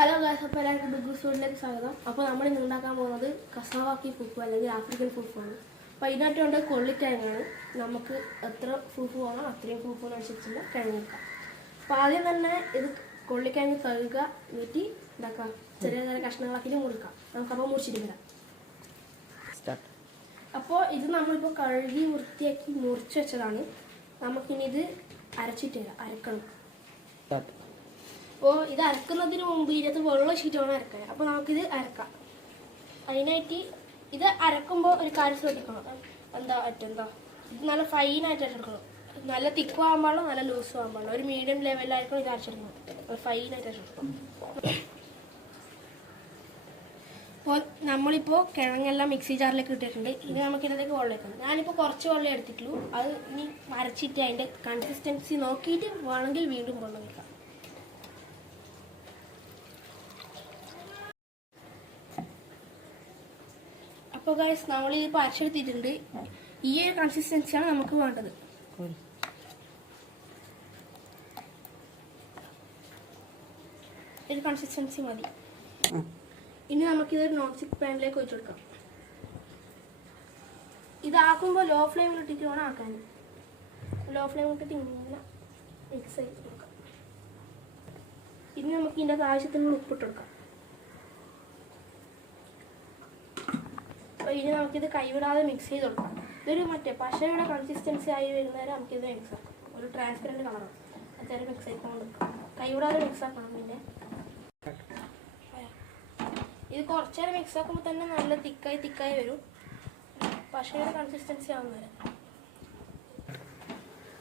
Hello guys അപ്പോൾ എല്ലാവർക്കും big ഫുഡിലേക്ക് സ്വാഗതം. അപ്പോൾ നമ്മൾ ഇന്ന് ഉണ്ടാക്കാൻ പോകുന്നത് കസാവാക്കി ഫുഫു അല്ലെങ്കിൽ ആഫ്രിക്കൻ ഫുഫു ആണ്. അപ്പോൾ ഇതിനകത്ത് ഉണ്ട് കൊള്ളിക്കിഴങ്ങാണ്. നമുക്ക് എത്ര ഫുഫു വേണം അത്രയും ഫുഫുവിനനുസരിച്ചുള്ള കിഴങ്ങ് വെക്കാം അപ്പോൾ ആദ്യം തന്നെ ഇത് കൊള്ളിക്കിഴങ്ങ് കഴുകുക എന്നിട്ട് ഉണ്ടാക്കാം ചെറിയ ചെറിയ കഷ്ണങ്ങളാക്കി മുറിക്കാം നമുക്കപ്പോൾ മുറിച്ചിട്ട് വരാം അപ്പോൾ ഇത് നമ്മളിപ്പോൾ കഴുകി വൃത്തിയാക്കി മുറിച്ച് വെച്ചതാണ്. നമുക്കിനി ഇത് അരച്ചിട്ട് വരാം. അരക്കണം. അപ്പോൾ ഇത് അരക്കുന്നതിന് മുമ്പ് ഇതിനകത്ത് വെള്ളം ഷീറ്റാണ് വേണം അരക്കാൻ. അപ്പോൾ നമുക്കിത് അരക്കാം. അതിനായിട്ട് ഇത് അരക്കുമ്പോൾ ഒരു കാര്യം ശ്രദ്ധിക്കണം. എന്താ മറ്റെന്താ ഇത് നല്ല ഫൈനായിട്ട് അരച്ചെടുക്കണം. നല്ല തിക്കും ആകാൻ പാടില്ല നല്ല ലൂസും ആകാൻ പാടില്ല. ഒരു മീഡിയം ലെവലിലായിരിക്കണം ഇത് അരച്ചെടുക്കണം ഒരു ഫൈനായിട്ട് അരച്ചെടുക്കണം. അപ്പോൾ നമ്മളിപ്പോൾ കിഴങ്ങെല്ലാം മിക്സി ജാറിലേക്ക് ഇട്ടിട്ടുണ്ട്. ഇനി നമുക്ക് ഇതിലേക്ക് വെള്ളം വെക്കണം ഞാനിപ്പോൾ കുറച്ച് വെള്ളം എടുത്തിട്ടുള്ളൂ. അത് ഇനി അരച്ചിട്ട് അതിന്റെ കൺസിസ്റ്റൻസി നോക്കിയിട്ട് വേണമെങ്കിൽ വീണ്ടും വെള്ളം വെക്കാം. അപ്പോൾ ഗൈസ് നമ്മൾ ഇത് പരച്ചെടുത്തിട്ടുണ്ട് ഈ ഒരു കൺസിസ്റ്റൻസിയാണ് നമുക്ക് വേണ്ടത്. ഒരു. കൺസിസ്റ്റൻസി മതി. ഇനി നമുക്കിത് നോൺ സ്റ്റിക് പാനിലേക്ക് ഒഴിച്ചെടുക്കാം ഇതാക്കുമ്പോൾ ലോ ഫ്ലെയിമിൽ ഇട്ടിട്ട് വേണം ആക്കാൻ. ലോ ഫ്ലെയിം ഇട്ടിട്ട് ഇങ്ങനെ മിക്സ് ചെയ്ത് കൊടുക്കാം. ഇനി നമുക്ക് ഇതിന്റെ ആവശ്യത്തിന് ഉപ്പിട്ട് അപ്പോൾ ഇനി നമുക്കിത് കൈവിടാതെ മിക്സ് ചെയ്ത് കൊടുക്കാം. ഇതൊരു മറ്റേ പശയുടെ കൺസിസ്റ്റൻസി ആയി വരുന്നവരെ നമുക്കിത് മിക്സ് ആക്കാം. ഒരു ട്രാൻസ്പെറന്റ് കളറാണ് അത്യാവശ്യം മിക്സ് ആയിക്കൊണ്ട് കൈവിടാതെ മിക്സ് ആക്കണം പിന്നെ. ഇത് കുറച്ച് നേരം മിക്സ് ആക്കുമ്പോൾ തന്നെ നല്ല തിക്കായി തിക്കായി വരും. പശയുടെ കൺസിസ്റ്റൻസി ആവുന്നവരെ.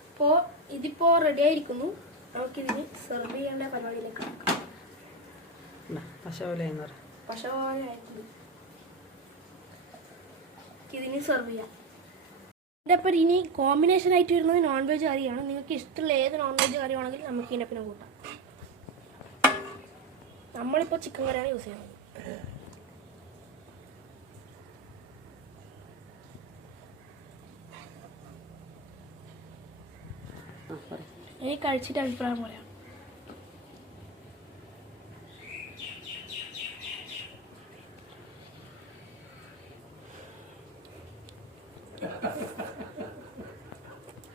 അപ്പോൾ ഇതിപ്പോൾ റെഡി ആയിരിക്കുന്നു. നമുക്കിതിന് സെർവ് ചെയ്യേണ്ട പരിപാടിയിലേക്ക് പശ പോലെ പശ പോലെ ആയിട്ടുണ്ട്. ഇതിന് സെർവ് ചെയ്യാം. ഇതിന്റെ അപ്പം ഇനി കോമ്പിനേഷൻ ആയിട്ട് വരുന്നത് നോൺ വെജ് കറിയാണ്. നിങ്ങൾക്ക് ഇഷ്ടമുള്ള ഏത് നോൺ വെജ് കറി ആണെങ്കിലും നമുക്ക് പിന്നെ കൂട്ടാം. നമ്മളിപ്പോൾ ചിക്കൻ കറിയാണ് യൂസ് ചെയ്യുന്നത്. ഇനി കഴിച്ചിട്ട് അഭിപ്രായം പറയാം.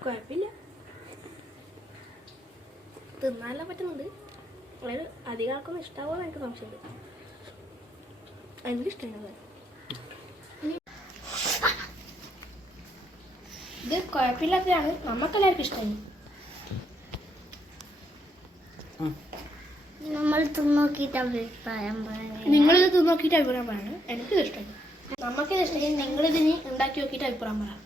കുഴപ്പമില്ല. തിന്നാനല്ല പറ്റുന്നുണ്ട് അതായത് അധികം ആൾക്കൊന്നും ഇഷ്ടാവോ എനിക്ക് സംശയമുണ്ട് എനിക്ക് ഇഷ്ടമാണ് ഇത് കുഴപ്പമില്ലാത്തതാണ്. നമുക്കെല്ലാവർക്കും ഇഷ്ടമായി നമ്മൾ തിന്നോക്കിട്ട് അഭിപ്രായം പറയാം നിങ്ങളിത് തിന്നോക്കിട്ട് അഭിപ്രായം പറയണം എനിക്കിത് ഇഷ്ടമായി നിങ്ങളിതിനി നിങ്ങളിതിന് ഉണ്ടാക്കി നോക്കിയിട്ട് അഭിപ്രായം പറയാം